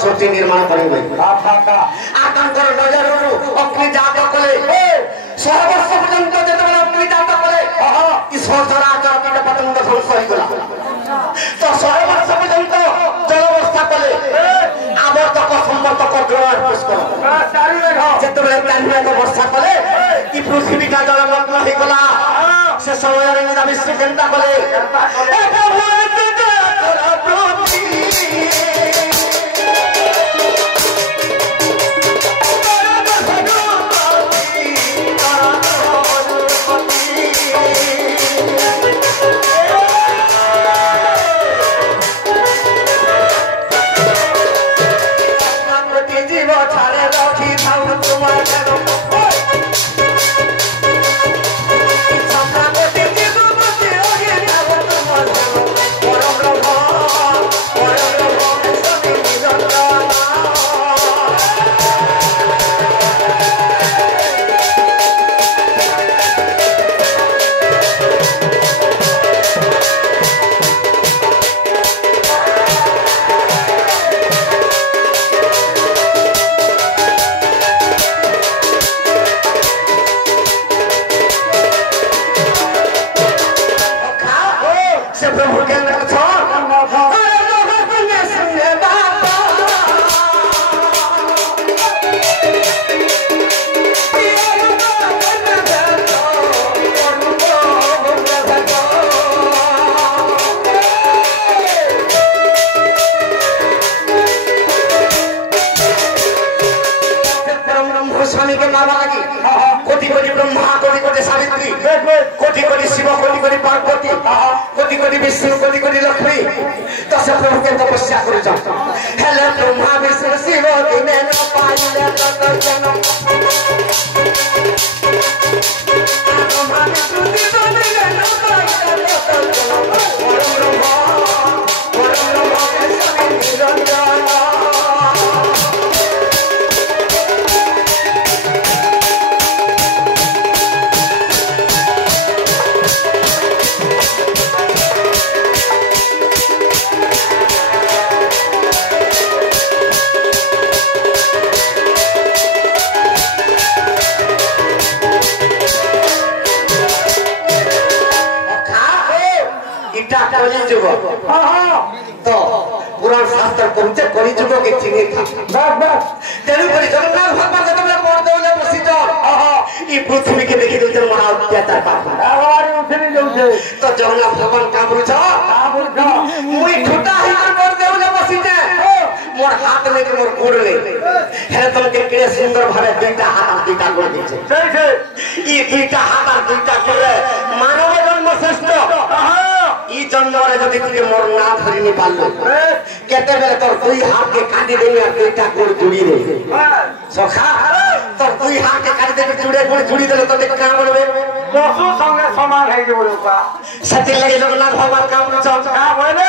सृष्टि निर्माण करेंगे आकांकर नजर अग्नि जात कले 100 वर्ष पर्यंत जेतबेले अग्नि जात कले ईश्वर चराचर कीट पतंग ध्वंस हो गला तो 100 वर्ष पर्यंत जलवस्था कले आवर्तक संवर्तक द्रोण पुष्कर जेतबेले कान्या को वर्षा कले ई पृथ्वी का जलमग्न हो गला से समय रे निदा विश्व चिंता कले ए प्रभु तो पुराण शास्त्र कहते कली जुग के चिन्ह था तेणु करी जगन्नाथ भगवान जब मोर देवले बसित ई पृथ्वी के देखि दउते महा अत्याचार पापा तो जगन्नाथ भगवान का बुझ मुई ठुटा है मोर देवले बसित मोर हाथ लेके मोर गोड़ ले हेले तुम के केड़े सुंदर भावे दुईटा हाथ दुईटा गोड़ दिछे सही से ई दुईटा हाथ और दुईटा गोड़ मानव जन्म श्रेष्ठ ई जन्म रे जदि तुके मोर ना धरि नि पालो केते बेले तोर दुई हाथ के काटी देबे और दुईटा गोड़ जुड़ी दे सखा तोर दुई हाथ के काटी देबे जुड़े गोड़ जुड़ी देले तो देख का बनबे पशु संगे समान है जे बोलबा सती लगे जगन्नाथ भगवान का चल का बोले